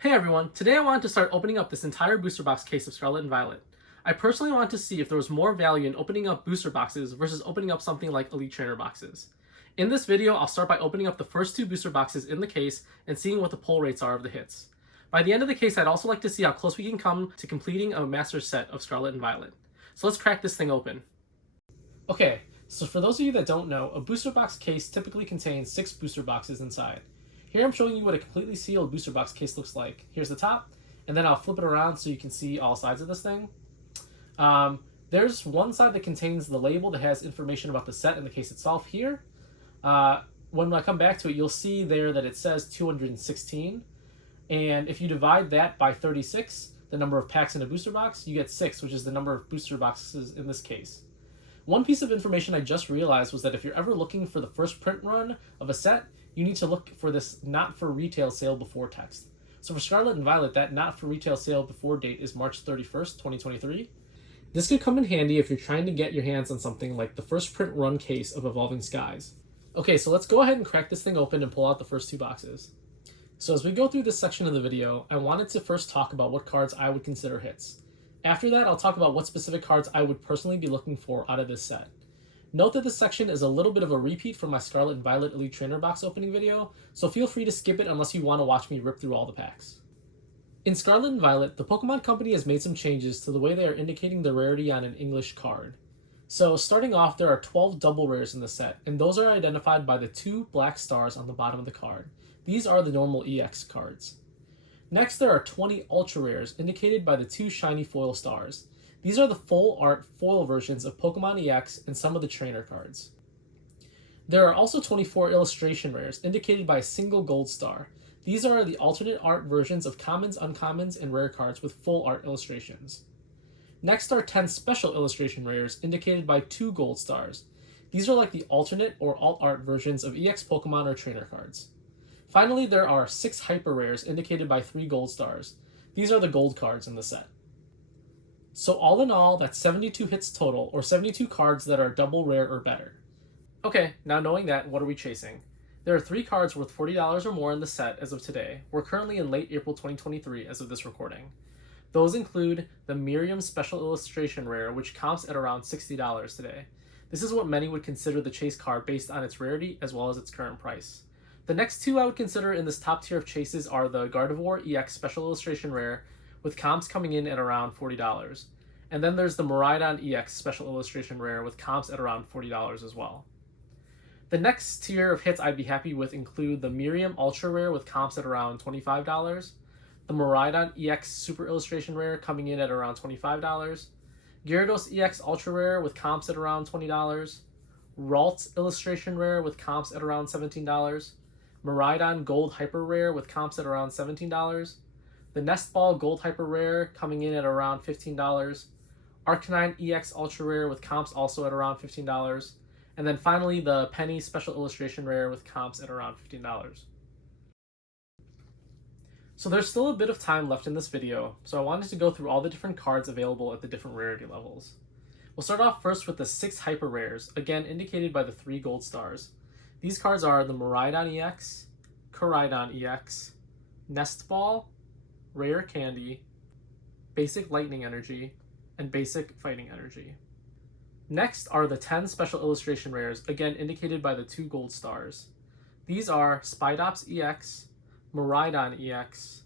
Hey everyone, today I wanted to start opening up this entire booster box case of Scarlet and Violet. I personally want to see if there was more value in opening up booster boxes versus opening up something like Elite Trainer boxes. In this video, I'll start by opening up the first two booster boxes in the case and seeing what the pull rates are of the hits. By the end of the case, I'd also like to see how close we can come to completing a master set of Scarlet and Violet. So let's crack this thing open. Okay, so for those of you that don't know, a booster box case typically contains 6 booster boxes inside. Here I'm showing you what a completely sealed booster box case looks like. Here's the top, and then I'll flip it around so you can see all sides of this thing. There's one side that contains the label that has information about the set and the case itself here. When I come back to it, you'll see there that it says 216, and if you divide that by 36, the number of packs in a booster box, you get 6, which is the number of booster boxes in this case. One piece of information I just realized was that if you're ever looking for the first print run of a set, you need to look for this not for retail sale before text. So for Scarlet and Violet, that not for retail sale before date is March 31st, 2023. This could come in handy if you're trying to get your hands on something like the first print run case of Evolving Skies. Okay, so let's go ahead and crack this thing open and pull out the first 2 boxes. So as we go through this section of the video, I wanted to first talk about what cards I would consider hits. After that, I'll talk about what specific cards I would personally be looking for out of this set. Note that this section is a little bit of a repeat from my Scarlet and Violet Elite Trainer box opening video, so feel free to skip it unless you want to watch me rip through all the packs. In Scarlet and Violet, the Pokemon Company has made some changes to the way they are indicating the rarity on an English card. So starting off, there are 12 double rares in the set, and those are identified by the 2 black stars on the bottom of the card. These are the normal EX cards. Next, there are 20 ultra rares indicated by the 2 shiny foil stars. These are the full art foil versions of Pokemon EX and some of the trainer cards. There are also 24 illustration rares indicated by a single gold star. These are the alternate art versions of commons, uncommons, and rare cards with full art illustrations. Next are 10 special illustration rares indicated by 2 gold stars. These are like the alternate or alt art versions of EX Pokemon or trainer cards. Finally, there are 6 hyper rares indicated by 3 gold stars. These are the gold cards in the set. So all in all, that's 72 hits total, or 72 cards that are double rare or better. Okay, now knowing that, what are we chasing? There are 3 cards worth $40 or more in the set as of today. We're currently in late April 2023 as of this recording. Those include the Miriam Special Illustration Rare, which comps at around $60 today. This is what many would consider the chase card based on its rarity as well as its current price. The next 2 I would consider in this top tier of chases are the Gardevoir EX Special Illustration Rare, with comps coming in at around $40. And then there's the Miraidon EX Special Illustration Rare with comps at around $40 as well. The next tier of hits I'd be happy with include the Miriam Ultra Rare with comps at around $25, the Miraidon EX Super Illustration Rare coming in at around $25, Gyarados EX Ultra Rare with comps at around $20, Ralts Illustration Rare with comps at around $17, Miraidon Gold Hyper Rare with comps at around $17, the Nest Ball Gold Hyper Rare coming in at around $15, Arcanine EX Ultra Rare with comps also at around $15, and then finally the Penny Special Illustration Rare with comps at around $15. So there's still a bit of time left in this video, so I wanted to go through all the different cards available at the different rarity levels. We'll start off first with the 6 Hyper Rares, again indicated by the 3 gold stars. These cards are the Miraidon EX, Koraidon EX, Nest Ball, Rare Candy, Basic Lightning Energy, and Basic Fighting Energy. Next are the 10 Special Illustration Rares, again indicated by the 2 gold stars. These are Spidops EX, Miraidon EX,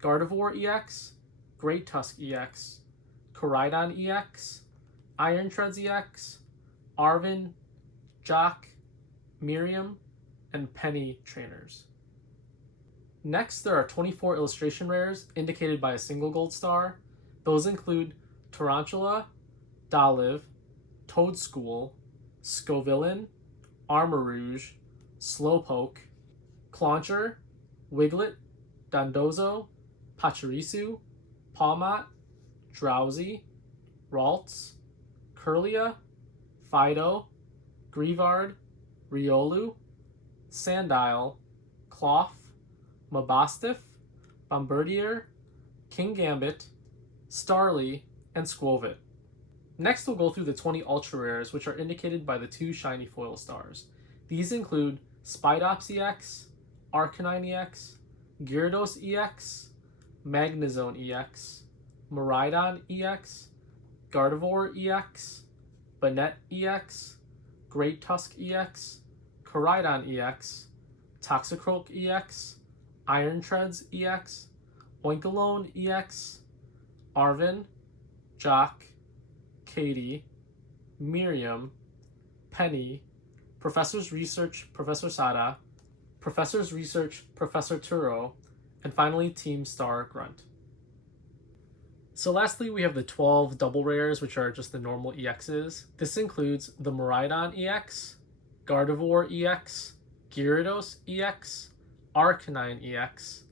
Gardevoir EX, Great Tusk EX, Koraidon EX, Iron Treads EX, Arven, Jock, Miriam, and Penny trainers. Next, there are 24 illustration rares indicated by a single gold star. Those include Tarantula, Dolive, Toadschool, Scovillain, Armarouge, Slowpoke, Clauncher, Wiglet, Dondozo, Pachirisu, Pawmot, Drowsy, Ralts, Kirlia, Fido, Grievard, Riolu, Sandile, Cloth, Mabastiff, Bombardier, King Gambit, Starly, and Squovit. Next, we'll go through the 20 ultra rares, which are indicated by the 2 shiny foil stars. These include Spidops EX, Arcanine EX, Gyarados EX, Magnezone EX, Miraidon EX, Gardevoir EX, Banette EX, Great Tusk EX, Koraidon EX, Toxicroak EX, Iron Treads EX, Oinkologne EX, Arven, Jock, Katie, Miriam, Penny, Professor's Research, Professor Sada, Professor's Research, Professor Turo, and finally Team Star Grunt. So lastly, we have the 12 double rares, which are just the normal EXs. This includes the Miraidon EX, Gardevoir EX, Gyarados EX, Arcanine EX,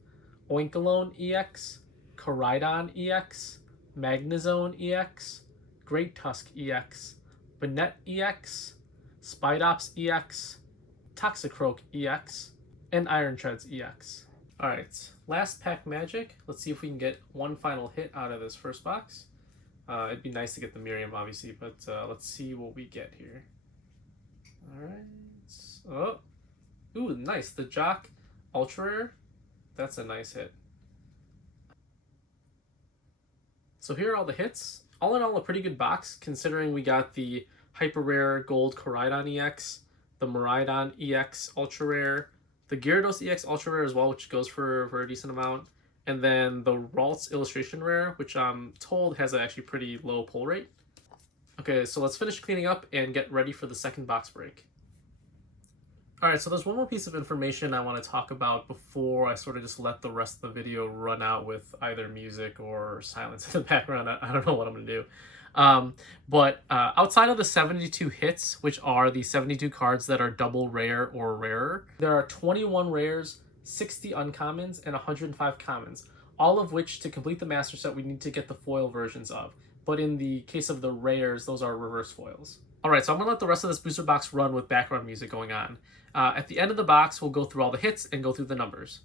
Oinkologne EX, Koraidon EX, Magnezone EX, Great Tusk EX, Banette EX, Spidops EX, Toxicroak EX, and Iron Treads EX. Alright, last pack magic. Let's see if we can get one final hit out of this first box. It'd be nice to get the Miriam, obviously, but let's see what we get here. Alright. Oh! Ooh, nice. The Jock Ultra Rare. That's a nice hit. So here are all the hits. All in all, a pretty good box, considering we got the Hyper Rare Gold Koraidon EX, the Miraidon EX Ultra Rare, the Gyarados EX Ultra Rare as well, which goes for a decent amount, and then the Ralts Illustration Rare, which I'm told has an actually pretty low pull rate. Okay, so let's finish cleaning up and get ready for the second box break. Alright, so there's one more piece of information I want to talk about before I sort of just let the rest of the video run out with either music or silence in the background. I don't know what I'm going to do. But outside of the 72 hits, which are the 72 cards that are double rare or rarer, there are 21 rares, 60 uncommons, and 105 commons, all of which, to complete the master set, we need to get the foil versions of. But in the case of the rares, those are reverse foils. Alright, so I'm going to let the rest of this booster box run with background music going on. At the end of the box, we'll go through all the hits and go through the numbers.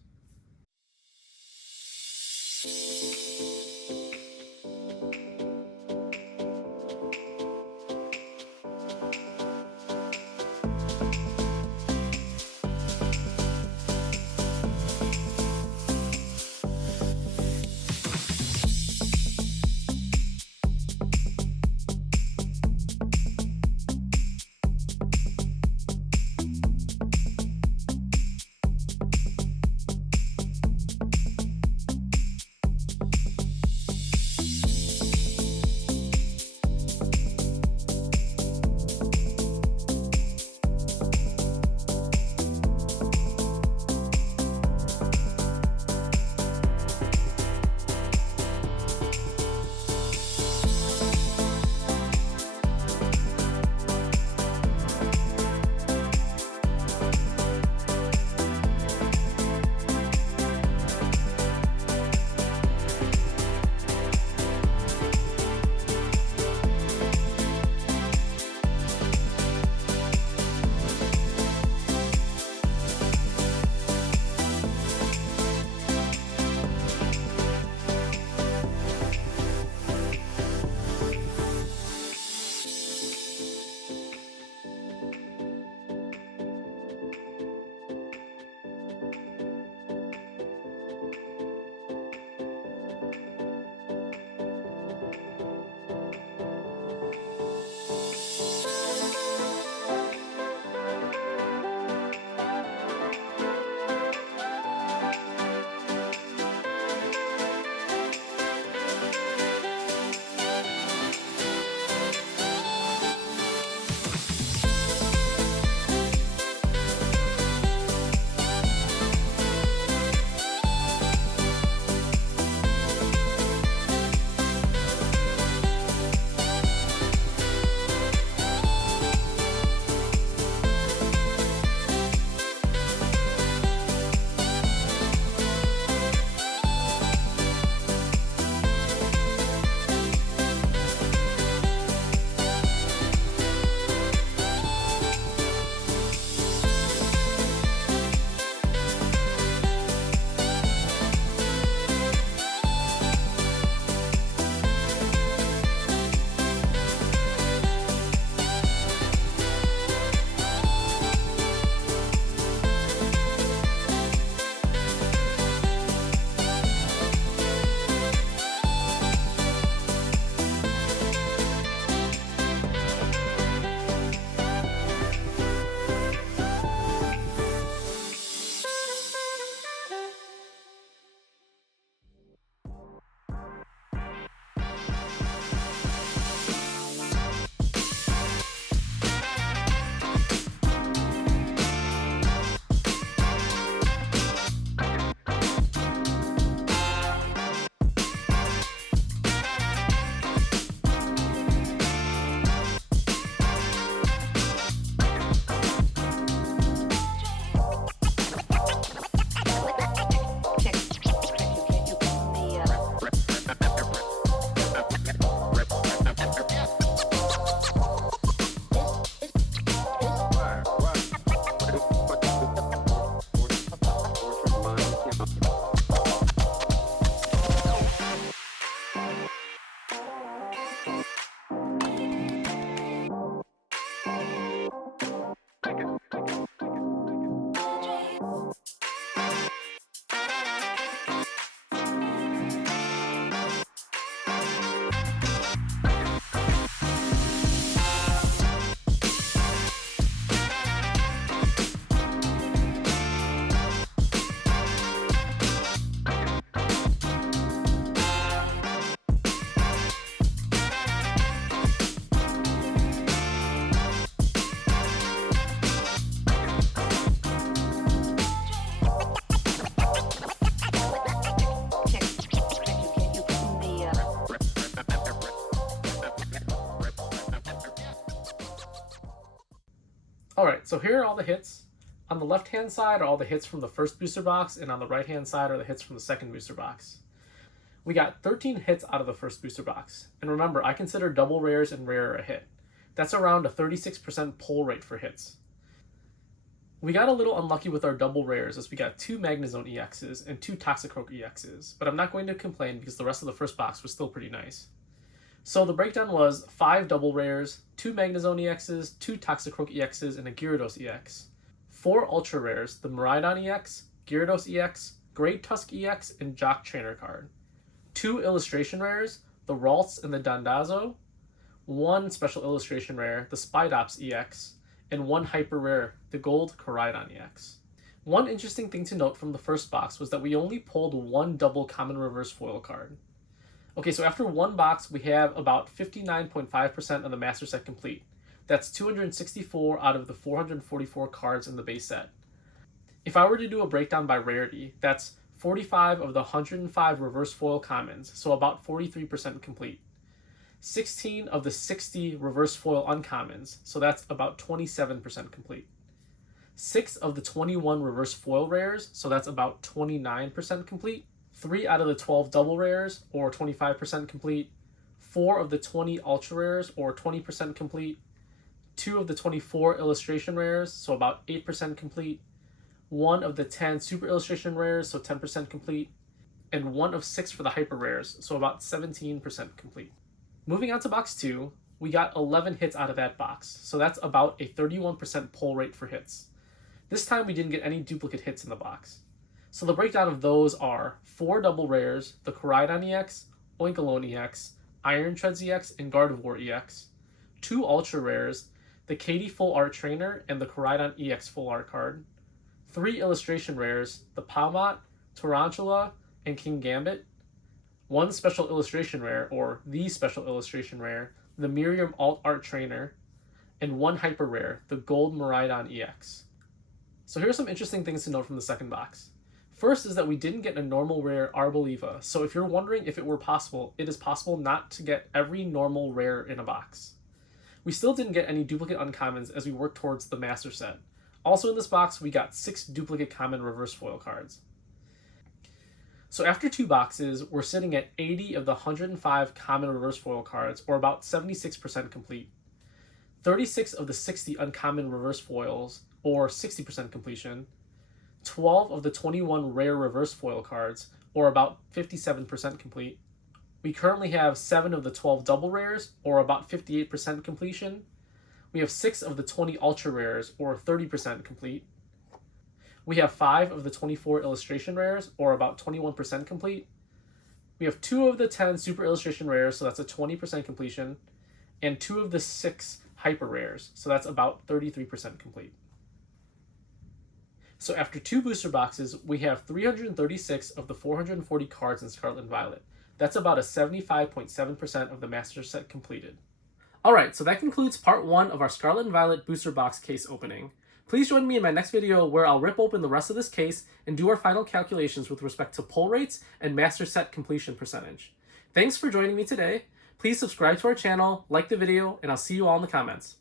Alright, so here are all the hits. On the left-hand side are all the hits from the first booster box, and on the right-hand side are the hits from the second booster box. We got 13 hits out of the first booster box. And remember, I consider double rares and rare a hit. That's around a 36% pull rate for hits. We got a little unlucky with our double rares as we got 2 Magnezone EXs and 2 Toxicroak EXs, but I'm not going to complain because the rest of the first box was still pretty nice. So the breakdown was 5 double rares, 2 Magnezone EXs, 2 Toxicroak EXs, and a Gyarados EX. 4 ultra rares, the Miraidon EX, Gyarados EX, Great Tusk EX, and Jock Trainer card. 2 illustration rares, the Ralts and the Dondozo. 1 special illustration rare, the Spidops EX, and 1 hyper rare, the Gold Koraidon EX. One interesting thing to note from the first box was that we only pulled 1 double common reverse foil card. Okay, so after 1 box, we have about 59.5% of the master set complete. That's 264 out of the 444 cards in the base set. If I were to do a breakdown by rarity, that's 45 of the 105 reverse foil commons, so about 43% complete. 16 of the 60 reverse foil uncommons, so that's about 27% complete. 6 of the 21 reverse foil rares, so that's about 29% complete. 3 out of the 12 double rares, or 25% complete. 4 of the 20 ultra rares, or 20% complete. 2 of the 24 illustration rares, so about 8% complete. 1 of the 10 super illustration rares, so 10% complete. And 1 of 6 for the hyper rares, so about 17% complete. Moving on to box 2, we got 11 hits out of that box, so that's about a 31% pull rate for hits. This time we didn't get any duplicate hits in the box. So the breakdown of those are 4 double rares, the Koraidon EX, Oinkologne EX, Iron Treads EX, and Gardevoir EX. 2 ultra rares, the Katie Full Art Trainer and the Koraidon EX Full Art card. 3 illustration rares, the Palmot, Tarantula, and King Gambit. 1 special illustration rare, or the special illustration rare, the Miriam Alt Art Trainer, and 1 hyper rare, the Gold Miraidon EX. So here's some interesting things to note from the second box. First is that we didn't get a normal rare Arboliva, so if you're wondering if it were possible, it is possible not to get every normal rare in a box. We still didn't get any duplicate uncommons as we work towards the master set. Also in this box, we got 6 duplicate common reverse foil cards. So after 2 boxes, we're sitting at 80 of the 105 common reverse foil cards, or about 76% complete. 36 of the 60 uncommon reverse foils, or 60% completion. 12 of the 21 rare reverse foil cards, or about 57% complete. We currently have 7 of the 12 double rares, or about 58% completion. We have 6 of the 20 ultra rares, or 30% complete. We have 5 of the 24 illustration rares, or about 21% complete. We have 2 of the 10 super illustration rares, so that's a 20% completion. And 2 of the 6 hyper rares, so that's about 33% complete. So after 2 booster boxes, we have 336 of the 440 cards in Scarlet and Violet. That's about a 75.7% of the master set completed. Alright, so that concludes part 1 of our Scarlet and Violet booster box case opening. Please join me in my next video where I'll rip open the rest of this case and do our final calculations with respect to pull rates and master set completion percentage. Thanks for joining me today. Please subscribe to our channel, like the video, and I'll see you all in the comments.